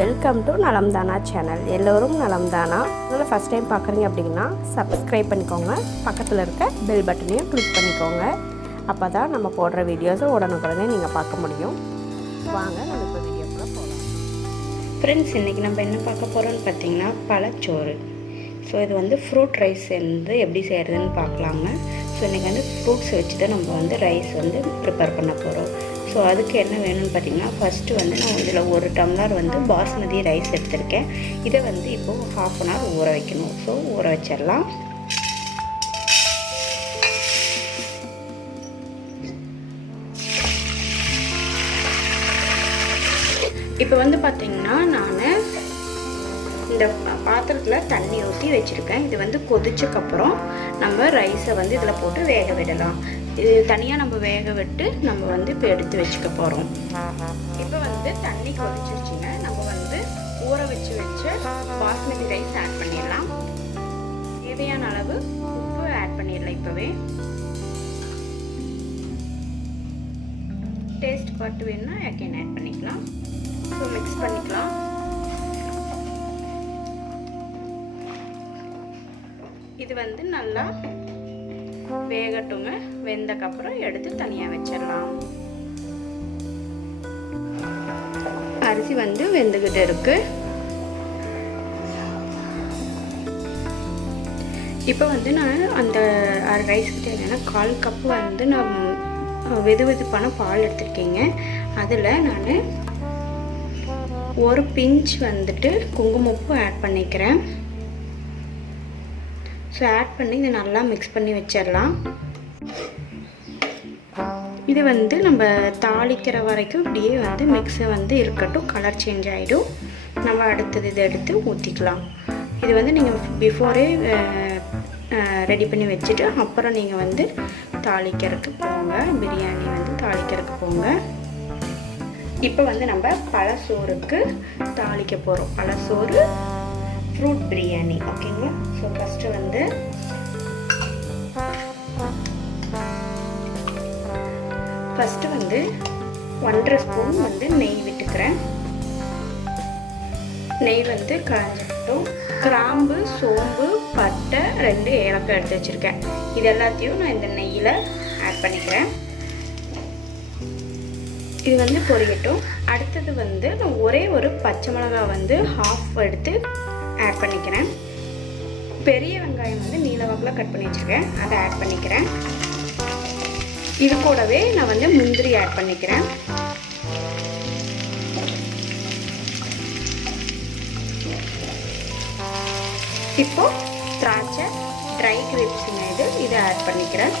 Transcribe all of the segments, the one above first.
Welcome to நலம்தானா channel. எல்லோரும் நலம்தானா. அதனால் first time பார்க்குறீங்க அப்படின்னா சப்ஸ்கிரைப் பண்ணிக்கோங்க. பக்கத்தில் இருக்க பெல் பட்டனையும் கிளிக் பண்ணிக்கோங்க. அப்போ தான் நம்ம போடுற வீடியோஸை உடனுக்குடனே நீங்கள் பார்க்க முடியும். வாங்க நம்ம இப்போ வீடியோக்குள்ளே போகலாம். ஃப்ரெண்ட்ஸ், இன்றைக்கி நம்ம என்ன பார்க்க போகிறோம்னு பார்த்தீங்கன்னா பழச்சோறு. ஸோ இது வந்து ஃப்ரூட் ரைஸ் வந்து எப்படி செய்கிறதுன்னு பார்க்கலாங்க. ஸோ இன்றைக்கி வந்து ஃப்ரூட்ஸ் வச்சு தான் நம்ம வந்து ரைஸ் வந்து ப்ரிப்பேர் பண்ண போகிறோம். ஸோ அதுக்கு என்ன வேணும்னு பார்த்தீங்கன்னா, ஃபஸ்ட்டு வந்து நான் இதில் 1 டம்ளர் வந்து பாஸ்மதி ரைஸ் எடுத்திருக்கேன். இதை வந்து இப்போது 1/2 அன் ஹவர் ஊற வைக்கணும். ஸோ ஊற வச்சிடலாம். இப்போ வந்து பார்த்திங்கன்னா நான் இந்த பாத்திரத்தில் தண்ணி ஊற்றி வச்சுருக்கேன். இது வந்து கொதிச்சக்கப்புறம் நம்ம ரைஸை வந்து இதில் போட்டு வேக விடலாம். இது தனியாக நம்ம வேக விட்டு நம்ம வந்து இப்போ எடுத்து வச்சுக்க போகிறோம். இப்போ வந்து தண்ணி கொதிச்சிருச்சுங்க. நம்ம வந்து ஊற வச்ச பாஸ்மதி ரைஸ் ஆட் பண்ணிடலாம். தேவையான அளவு உப்பு ஆட் பண்ணிடலாம். இப்போவே டேஸ்ட் பார்த்து வேணுன்னா அகைன் ஆட் பண்ணிக்கலாம். ஸோ மிக்ஸ் பண்ணிக்கலாம். இது வந்து நல்லா வேகட்டுங்க. வெந்தக்கப்புறம் எடுத்து தனியாக வச்சிடலாம். அரிசி வந்து வெந்துக்கிட்டு இருக்கு. இப்போ வந்து நான் அந்த ரைஸ்க்கு தேவையான 1/4 கப்பு வந்து நான் வெதுவெதுப்பான பால் எடுத்துருக்கேங்க. அதில் நான் 1 பிஞ்ச் வந்துட்டு குங்குமப்பூ ஆட் பண்ணிக்கிறேன். ஸோ ஆட் பண்ணி இதை நல்லா மிக்ஸ் பண்ணி வச்சிடலாம். இது வந்து நம்ம தாளிக்கிற வரைக்கும் இப்படியே வந்து மிக்ஸை வந்து இருக்கட்டும். கலர் சேஞ்ச் ஆகிடும். நம்ம அடுத்தது இதை எடுத்து ஊற்றிக்கலாம். இது வந்து நீங்கள் பிஃபோரே ரெடி பண்ணி வச்சுட்டு அப்புறம் நீங்கள் வந்து தாளிக்கிறதுக்கு போங்க. பிரியாணி வந்து தாளிக்கிறதுக்கு போங்க. இப்போ வந்து நம்ம பழசோறுக்கு தாளிக்க போகிறோம். பழசோறு ஃப்ரூட் பிரியாணி. ஓகேங்களா? ஸோ ஃபஸ்ட்டு வந்து வந்து 1/2 ஸ்பூன் வந்து நெய் விட்டுக்கிறேன். நெய் வந்து காஞ்சிட்டோம். கிராம்பு, சோம்பு, பட்டை, 2 ஏலக்காய் எடுத்து வச்சுருக்கேன். இது எல்லாத்தையும் நான் இந்த நெய்யில் ஆட் பண்ணிக்கிறேன். இது வந்து பொரியட்டும். அடுத்தது வந்து நான் ஒரே ஒரு பச்சை மிளகாய் வந்து 1/2 எடுத்து ஆட் பண்ணிக்கிறேன். பெரிய வெங்காயம் வந்து நீல வாக்கில் கட் பண்ணி வச்சுருக்கேன். அதை ஆட் பண்ணிக்கிறேன். இது கூடவே நான் வந்து முந்திரி ஆட் பண்ணிக்கிறேன். இப்போ திராட்சை, ட்ரை கிரேப்ஸுங்க இதை ஆட் பண்ணிக்கிறேன்.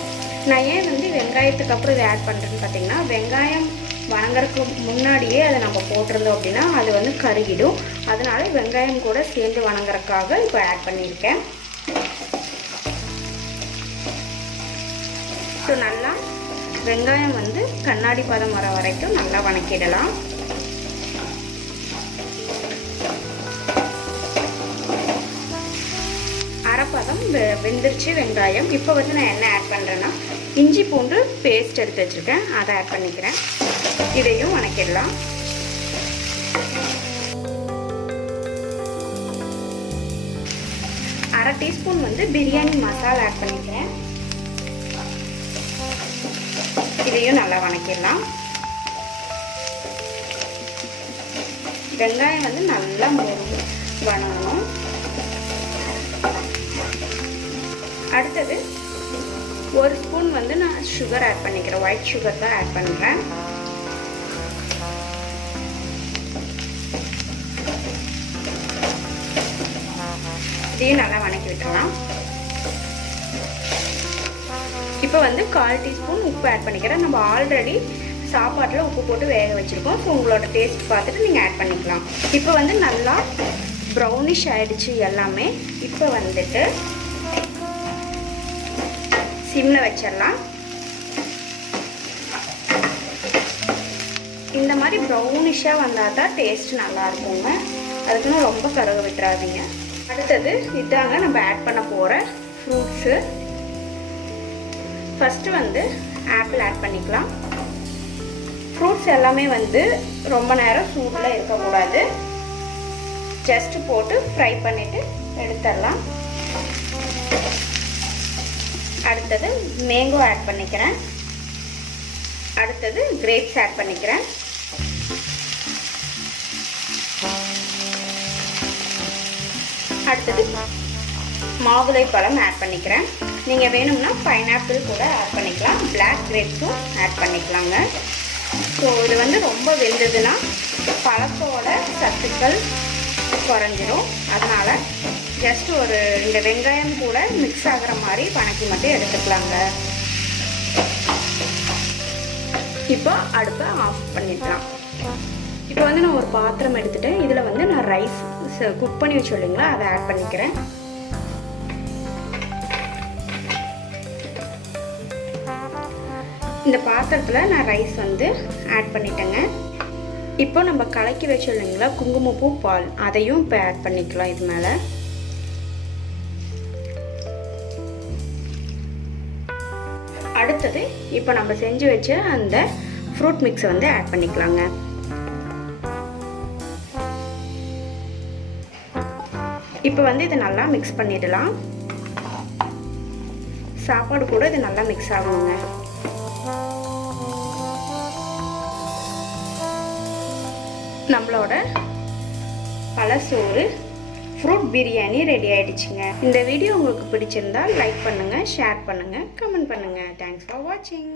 நான் ஏன் வந்து வெங்காயத்துக்கு அப்புறம் இதை ஆட் பண்ணுறேன்னு பார்த்தீங்கன்னா, வெங்காயம் வணங்குறதுக்கு முன்னாடியே அதை நம்ம போட்டிருந்தோம் அப்படின்னா அது வந்து கருகிடும். அதனால வெங்காயம் கூட சேர்ந்து வணங்குறதுக்காக இப்போ ஆட் பண்ணியிருக்கேன். ஸோ நல்லா வெங்காயம் வந்து கண்ணாடி பதம் வர வரைக்கும் நல்லா வணக்கிடலாம். அரைப்பதம் வெந்துருச்சு வெங்காயம். இப்போ வந்து நான் என்ன ஆட் பண்ணுறேன்னா, இஞ்சி பூண்டு பேஸ்ட் எடுத்து வச்சுருக்கேன். அதை ஆட் பண்ணிக்கிறேன். இதையும் வணக்கிடலாம். அரை டீஸ்பூன் வந்து பிரியாணி மசாலா ஆட் பண்ணிக்கிறேன். இதையும் நல்லா வணக்கிடலாம். வெங்காயம் வந்து நல்லா வணங்கணும். அடுத்தது 1 ஸ்பூன் வந்து நான் சுகர் ஆட் பண்ணிக்கிறேன். ஒயிட் சுகர் தான் ஆட் பண்ணுறேன். இதையும் நல்லா வணக்கி விட்டுடலாம். இப்போ வந்து 1/4 டீஸ்பூன் உப்பு ஆட் பண்ணிக்கிறேன். நம்ம ஆல்ரெடி சாப்பாட்டில் உப்பு போட்டு வேக வச்சுருக்கோம். ஸோ உங்களோட டேஸ்ட் பார்த்துட்டு நீங்கள் ஆட் பண்ணிக்கலாம். இப்போ வந்து நல்லா ப்ரௌனிஷ் ஆகிடுச்சு எல்லாமே. இப்போ வந்துட்டு சிம்மில் வச்சிடலாம். இந்த மாதிரி ப்ரௌனிஷாக வந்தால் தான் டேஸ்ட் நல்லா இருக்குங்க. அதுக்குன்னு ரொம்ப கருக விட்டுறாதீங்க. அடுத்தது இதாங்க நம்ம ஆட் பண்ண போகிற ஃப்ரூட்ஸு. ஃபஸ்ட்டு வந்து ஆப்பிள் ஆட் பண்ணிக்கலாம். ஃப்ரூட்ஸ் எல்லாமே வந்து ரொம்ப நேரம் சூடில் இருக்கக்கூடாது. ஜஸ்ட் போட்டு ஃப்ரை பண்ணிவிட்டு எடுத்துடலாம். அடுத்தது மேங்கோ ஆட் பண்ணிக்கிறேன். அடுத்தது கிரேப்ஸ் ஆட் பண்ணிக்கிறேன். அடுத்தது மாதுளை பழம் ஆட் பண்ணிக்கிறேன். நீங்கள் வேணும்னா பைனாப்பிள் கூட ஆட் பண்ணிக்கலாம். பிளாக் கிரேப்ஸும் ஆட் பண்ணிக்கலாங்க. ஸோ இது வந்து ரொம்ப வெந்ததுன்னா பழத்தோட சத்துக்கள் குறைஞ்சிரும். அதனால் ஜஸ்ட் ஒரு இந்த வெங்காயம் கூட மிக்ஸ் ஆகிற மாதிரி வணக்கி மட்டும் எடுத்துக்கலாங்க. இப்போ அடுப்பை ஆஃப் பண்ணிடலாம். இப்போ வந்து நான் ஒரு பாத்திரம் எடுத்துட்டேன். இதில் வந்து நான் ரைஸ் குக் பண்ணி வச்சு இல்லைங்களா, அதை ஆட் பண்ணிக்கிறேன். இந்த பாத்திரத்தில் நான் ரைஸ் வந்து ஆட் பண்ணிட்டேங்க. இப்போ நம்ம கலக்கி வச்சு இல்லைங்களா குங்குமப்பூ பால், அதையும் இப்போ ஆட் பண்ணிக்கலாம் இது மேலே. அடுத்தது இப்போ நம்ம செஞ்சு வச்ச அந்த ஃப்ரூட் மிக்ஸை வந்து ஆட் பண்ணிக்கலாங்க. இப்போ வந்து இதை நல்லா மிக்ஸ் பண்ணிடலாம். சாப்பாடு கூட இது நல்லா மிக்ஸ் ஆகுங்க. நம்மளோட பழசோறு ஃப்ரூட் பிரியாணி ரெடி ஆயிடுச்சுங்க. இந்த வீடியோ உங்களுக்கு பிடிச்சிருந்தா லைக் பண்ணுங்கள், ஷேர் பண்ணுங்கள், கமெண்ட் பண்ணுங்கள். தேங்க்ஸ் ஃபார் வாட்சிங்.